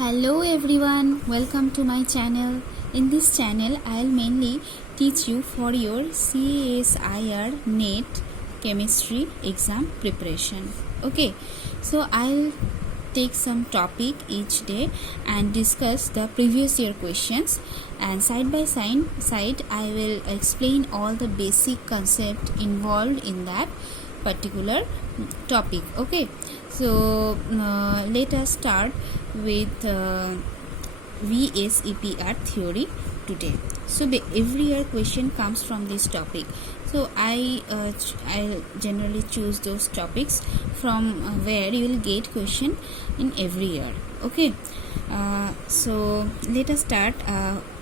Hello everyone, welcome to my channel. In this channel, I'll mainly teach you for your CSIR NET chemistry exam preparation. Okay, so I'll take some topic each day and discuss the previous year questions, and side by side I will explain all the basic concept involved in that particular topic. Okay, so let us start with VSEPR theory today. So every year question comes from this topic, so I generally choose those topics from where you will get question in every year. Okay, so let us start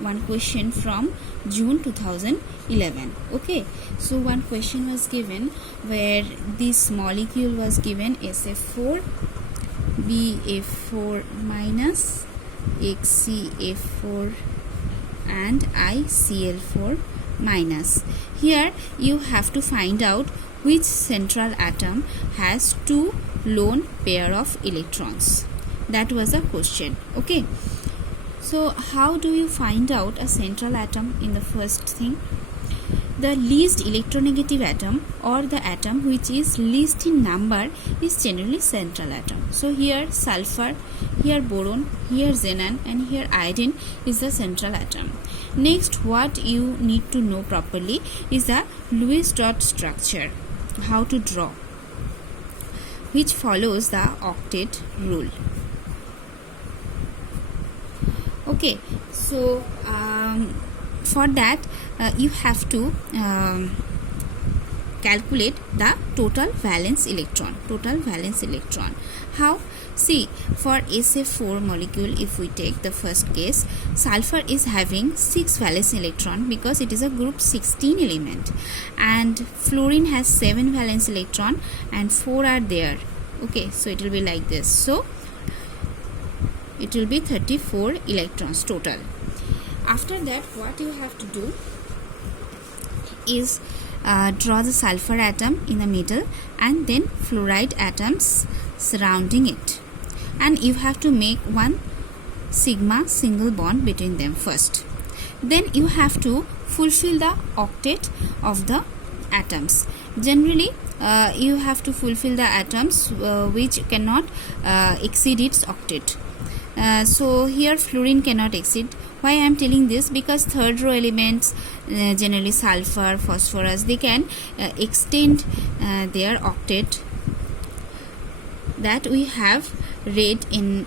one question from June 2011. Okay, so one question was given where this molecule was given SF4 BF4 minus, HCF4 and ICL4 minus. Here you have to find out which central atom has two lone pair of electrons. That was a question. Okay, so how do you find out a central atom? In the first thing, the least electronegative atom or the atom which is least in number is generally central atom. So here sulfur, here boron, here xenon and here iodine is the central atom. Next, what you need to know properly is the Lewis dot structure, how to draw, which follows the octet rule. Okay, so for that you have to calculate the total valence electron. How? See, for SF4 molecule, if we take the first case, sulfur is having 6 valence electron because it is a group 16 element, and fluorine has 7 valence electron and 4 are there. Okay, so it will be like this. So it will be 34 electrons total. After that, what you have to do is draw the sulfur atom in the middle and then fluoride atoms surrounding it, and you have to make one sigma single bond between them first. Then you have to fulfill the octet of the atoms. Generally you have to fulfill the atoms which cannot exceed its octet. So here fluorine cannot exceed. Why I am telling this? Because third row elements, generally sulfur, phosphorus, they can extend their octet, that we have read in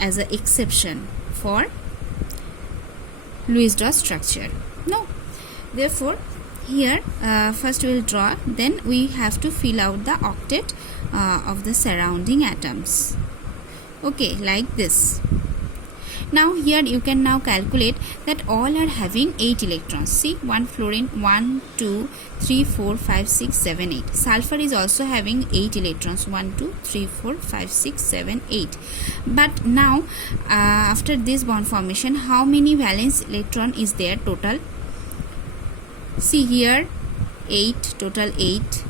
as an exception for Lewis dot structure. No, therefore here first we will draw, then we have to fill out the octet of the surrounding atoms. Okay, like this. Now here you can now calculate that all are having 8 electrons. See, one fluorine, 1, 2, 3, 4, 5, 6, 7, 8. Sulfur is also having 8 electrons, 1, 2, 3, 4, 5, 6, 7, 8. But now after this bond formation, how many valence electron is there total? See here, 8, total 8.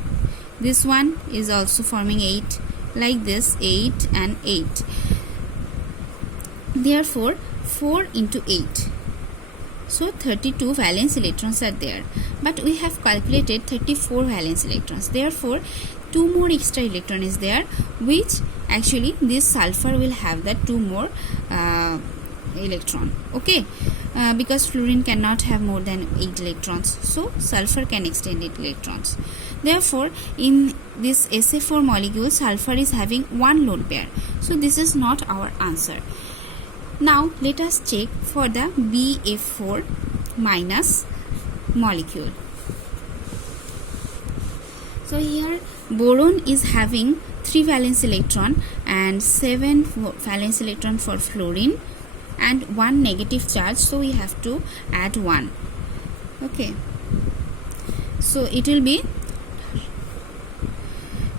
This one is also forming 8, like this, 8 and 8. Therefore 4 into 8, so 32 valence electrons are there, but we have calculated 34 valence electrons. Therefore 2 more extra electron is there, which actually this sulfur will have that 2 more electron. Okay, because fluorine cannot have more than 8 electrons, so sulfur can extend 8 electrons. Therefore in this SF4 molecule, sulfur is having 1 lone pair, so this is not our answer. Now let us check for the BF4 minus molecule. So here boron is having 3 valence electron and 7 valence electron for fluorine and 1 negative charge, so we have to add 1. Okay, so it will be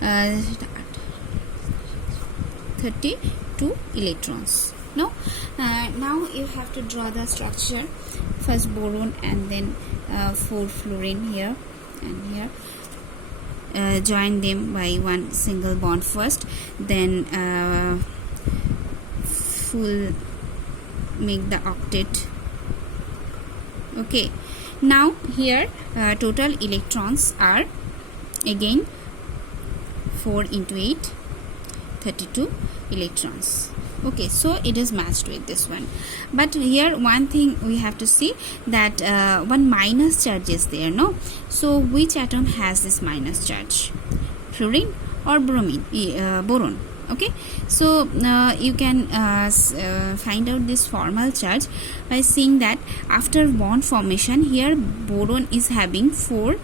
32 electrons. No, now you have to draw the structure. First boron and then 4 fluorine here and here. Join them by one single bond first, then full make the octet. Okay, now here total electrons are again 4 into 8, 32 electrons. Okay, so it is matched with this one. But here one thing we have to see, that one minus charge is there, no? So which atom has this minus charge? Fluorine or boron? Okay, so you can find out this formal charge by seeing that after bond formation, here boron is having 4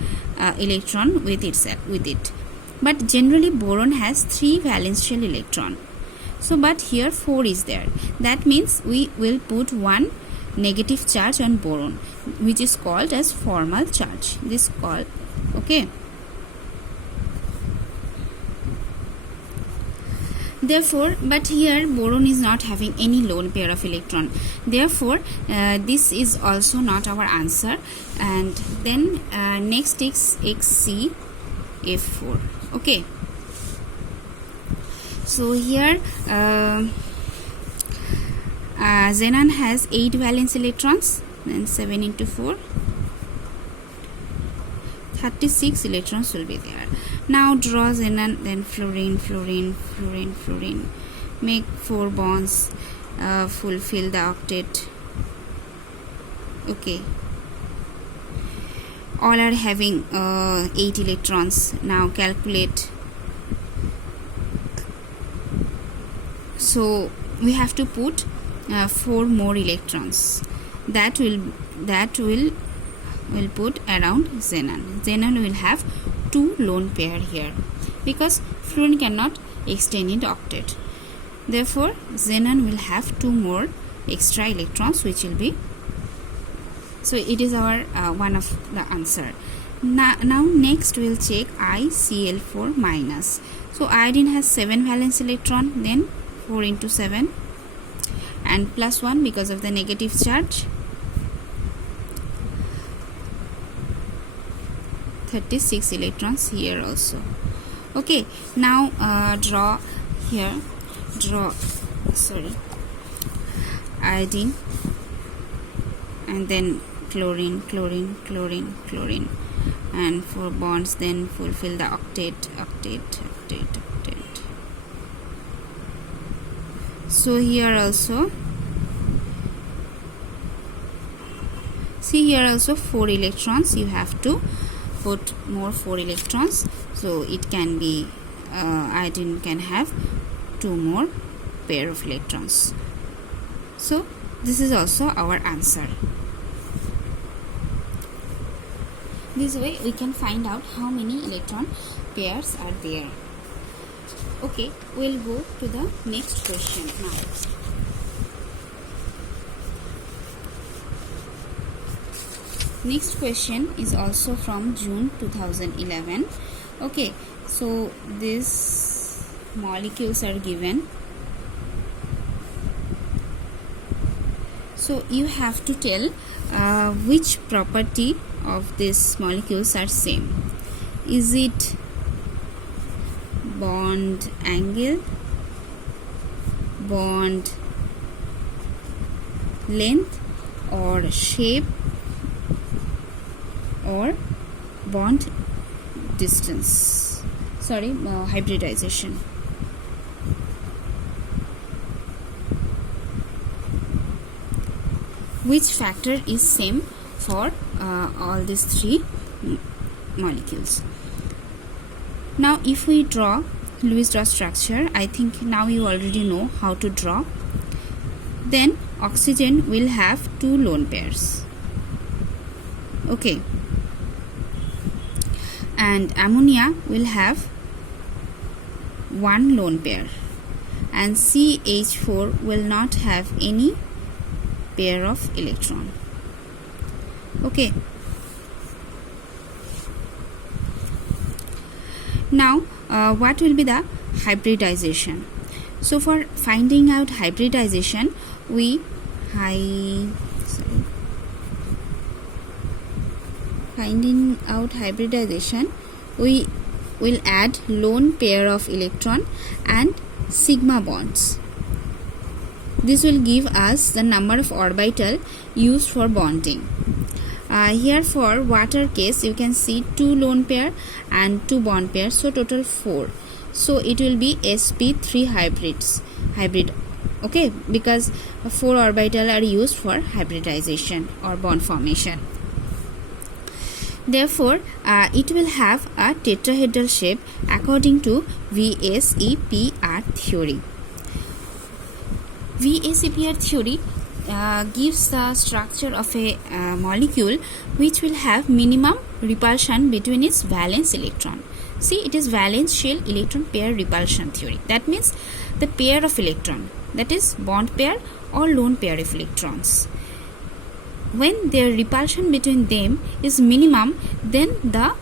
electron with it, but generally boron has 3 valence shell electron. So but here 4 is there. That means we will put one negative charge on boron, which is called as formal charge. This called, okay. Therefore, but here boron is not having any lone pair of electron. Therefore, this is also not our answer. And then next is XCF4. Okay. So here xenon has 8 valence electrons, then 7 into 4, 36 electrons will be there. Now draw xenon, then fluorine, fluorine, fluorine, fluorine. Make 4 bonds, fulfill the octet. Okay. All are having 8 electrons. Now calculate. So we have to put 4 more electrons. That will put around xenon. Xenon will have 2 lone pair here, because fluorine cannot extend into octet. Therefore, xenon will have 2 more extra electrons, which will be, so it is our one of the answer. Now next we'll check ICl4 minus. So iodine has 7 valence electron, then 4 into 7 and plus 1 because of the negative charge, 36 electrons here also. Okay, now draw iodine, and then chlorine, chlorine, chlorine, chlorine, and 4 bonds, then fulfill the octet. So here also, see here also 4 electrons, you have to put more 4 electrons, so it can be iodine can have 2 more pair of electrons. So this is also our answer. This way we can find out how many electron pairs are there. Okay, we'll go to the next question now. Next question is also from June 2011. Okay, so these molecules are given. So you have to tell which property of these molecules are same. Is it bond angle, bond length, or shape, or bond distance? Sorry, hybridization. Which factor is same for all these 3 molecules? Now if we draw Lewis-Dot structure, I think now you already know how to draw. Then oxygen will have 2 lone pairs. Okay. And ammonia will have 1 lone pair. And CH4 will not have any pair of electron. Okay. Now what will be the hybridization? So we finding out hybridization, we will add lone pair of electron and sigma bonds. This will give us the number of orbital used for bonding. Here for water case, you can see 2 lone pair and 2 bond pairs, so total 4. So it will be sp3 hybrid. Okay, because 4 orbital are used for hybridization or bond formation. Therefore, it will have a tetrahedral shape according to VSEPR theory. VSEPR theory gives the structure of a molecule which will have minimum repulsion between its valence electron. See, it is valence shell electron pair repulsion theory. That means the pair of electron, that is bond pair or lone pair of electrons. When their repulsion between them is minimum, then the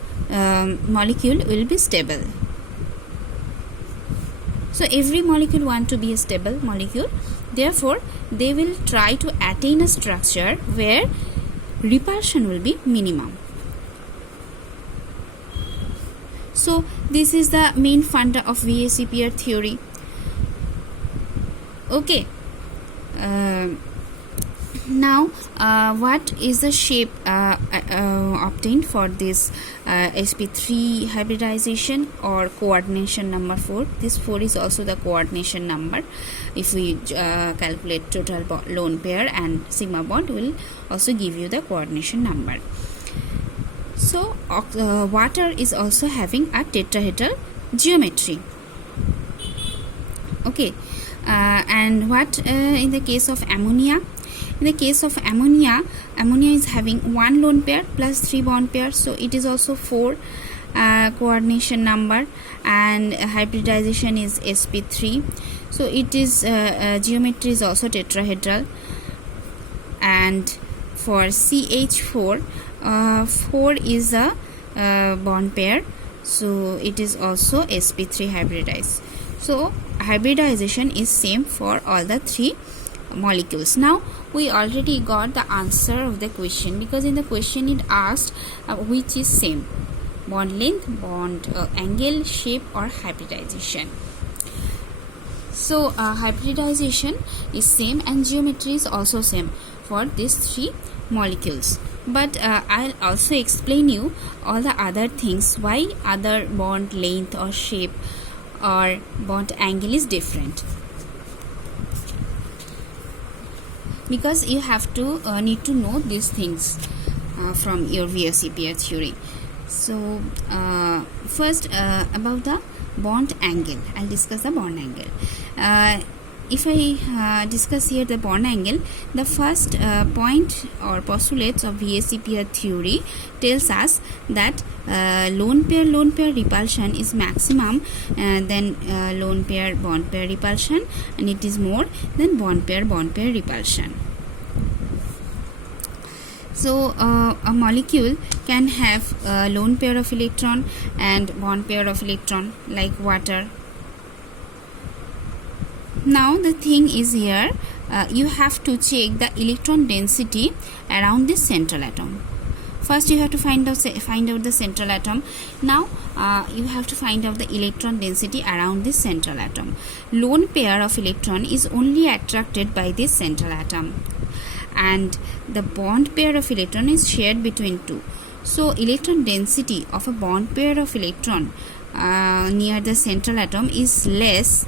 molecule will be stable. So every molecule wants to be a stable molecule. Therefore, they will try to attain a structure where repulsion will be minimum. So this is the main funda of VSEPR theory. Okay. Now, what is the shape obtained for this sp3 hybridization or coordination number 4? This 4 is also the coordination number. If we calculate total lone pair and sigma bond, will also give you the coordination number. So, water is also having a tetrahedral geometry. Okay, and what in the case of ammonia? In the case of ammonia is having 1 lone pair plus 3 bond pairs, so it is also 4 coordination number, and hybridization is sp3. So it is geometry is also tetrahedral. And for CH4, 4 is a bond pair, so it is also sp3 hybridized. So hybridization is same for all the 3 molecules. Now we already got the answer of the question, because in the question it asked which is same, bond length, bond angle, shape or hybridization. So hybridization is same and geometry is also same for these 3 molecules. But I'll also explain you all the other things, why other bond length or shape or bond angle is different. Because you have to need to know these things from your VSEPR theory. So first about the bond angle, I'll discuss the bond angle. If I discuss here the bond angle, the first point or postulates of VSEPR theory tells us that lone pair repulsion is maximum than lone pair bond pair repulsion, and it is more than bond pair repulsion. So a molecule can have a lone pair of electron and bond pair of electron, like water. Now the thing is here, you have to check the electron density around this central atom. First you have to find out the central atom. Now you have to find out the electron density around this central atom. Lone pair of electron is only attracted by this central atom, and the bond pair of electron is shared between 2. So electron density of a bond pair of electron near the central atom is less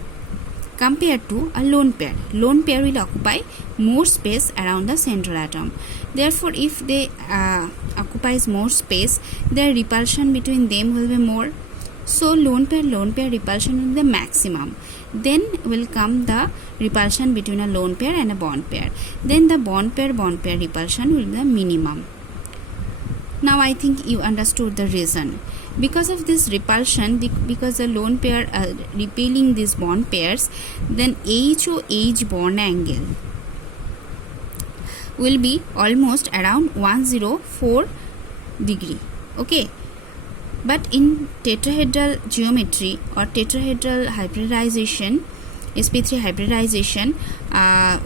compared to a lone pair. Lone pair will occupy more space around the central atom. Therefore, if they occupies more space, their repulsion between them will be more. So lone pair repulsion will be the maximum. Then will come the repulsion between a lone pair and a bond pair. Then the bond pair repulsion will be the minimum. Now I think you understood the reason. Because of this repulsion, because the lone pair are repelling these bond pairs, then HOH bond angle will be almost around 104 degree. Okay, but in tetrahedral geometry or tetrahedral hybridization, sp3 hybridization,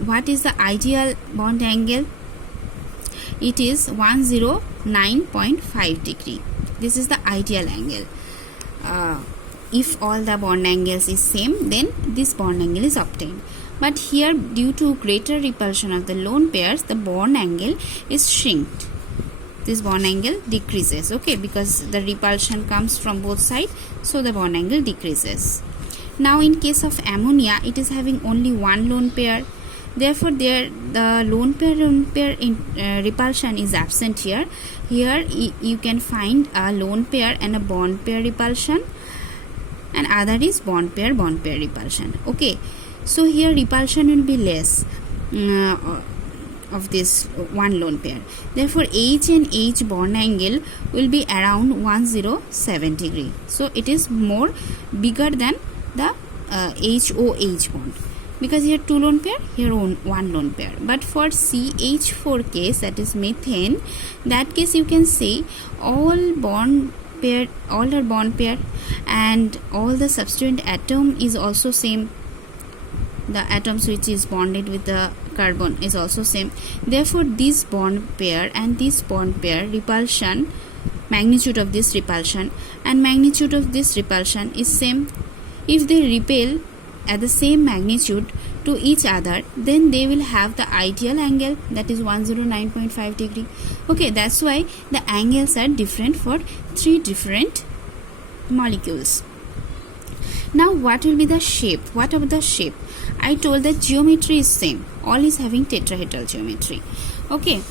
what is the ideal bond angle? It is 109.5 degree. This is the ideal angle. If all the bond angles is same, then this bond angle is obtained. but here due to greater repulsion of the lone pairs, the bond angle is shrinked. This bond angle decreases, okay, because the repulsion comes from both sides, so the bond angle decreases. Now in case of ammonia, it is having only one lone pair, therefore there the lone pair repulsion is absent here. Here you can find a lone pair and a bond pair repulsion, and other is bond pair repulsion, okay. So here repulsion will be less of this one lone pair, therefore H and H bond angle will be around 107 degree. So it is more bigger than the HOH bond, because here two lone pair, here one lone pair. But for CH4 case, that is methane, that case you can say all are bond pair, and all the substituent atom is also same. The atoms which is bonded with the carbon is also same. Therefore this bond pair and this bond pair repulsion, magnitude of this repulsion and magnitude of this repulsion is same. If they repel at the same magnitude to each other, then they will have the ideal angle, that is 109.5 degree. Okay, that's why the angles are different for three different molecules. Now what will be the shape? What about the shape? I told that geometry is same, all is having tetrahedral geometry, okay,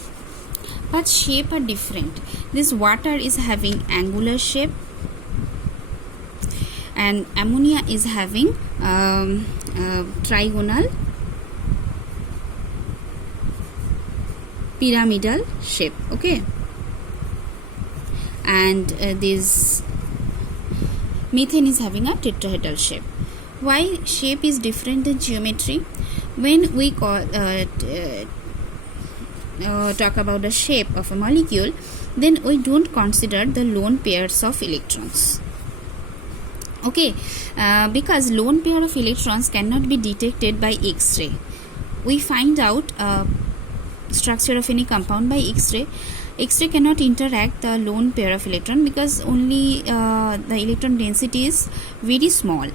but shape are different. This water is having angular shape, and ammonia is having trigonal pyramidal shape, okay, and this methane is having a tetrahedral shape. Why shape is different than geometry? When we talk about the shape of a molecule, then we don't consider the lone pairs of electrons, okay, because lone pair of electrons cannot be detected by X-ray. We find out structure of any compound by X-ray. X-ray cannot interact the lone pair of electron because only the electron density is very small.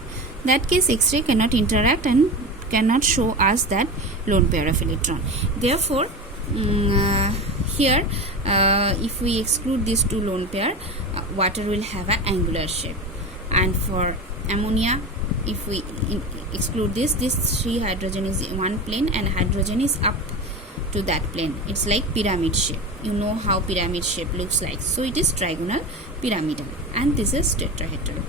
That case X-ray cannot interact and cannot show us that lone pair of electron. Therefore here if we exclude these two lone pair, water will have an angular shape, and for ammonia, if we exclude this three hydrogen is one plane and hydrogen is up to that plane. It's like pyramid shape. You know how pyramid shape looks like. So it is trigonal pyramidal, and this is tetrahedral.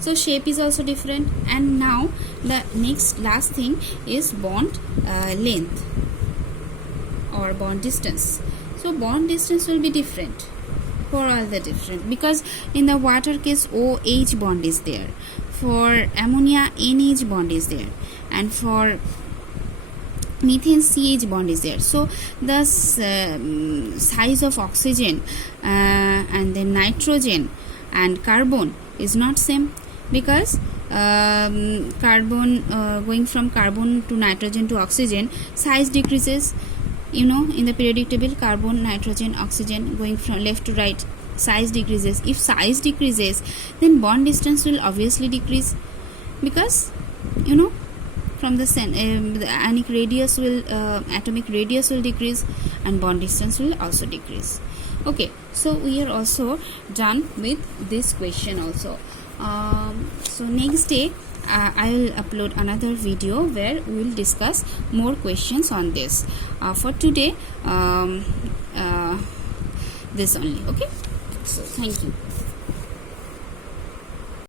So shape is also different. And now the last thing is bond length or bond distance. So bond distance will be different for all the different, because in the water case OH bond is there, for ammonia NH bond is there, and for methane CH bond is there. So the size of oxygen and then nitrogen and carbon is not same, because carbon going from carbon to nitrogen to oxygen, size decreases. You know, in the periodic table, carbon, nitrogen, oxygen going from left to right, size decreases. If size decreases, then bond distance will obviously decrease, because you know, from the atomic radius will decrease, and bond distance will also decrease. Okay, so we are also done with this question also. So next day I will upload another video where we will discuss more questions on this. For today this only. Okay, so thank you.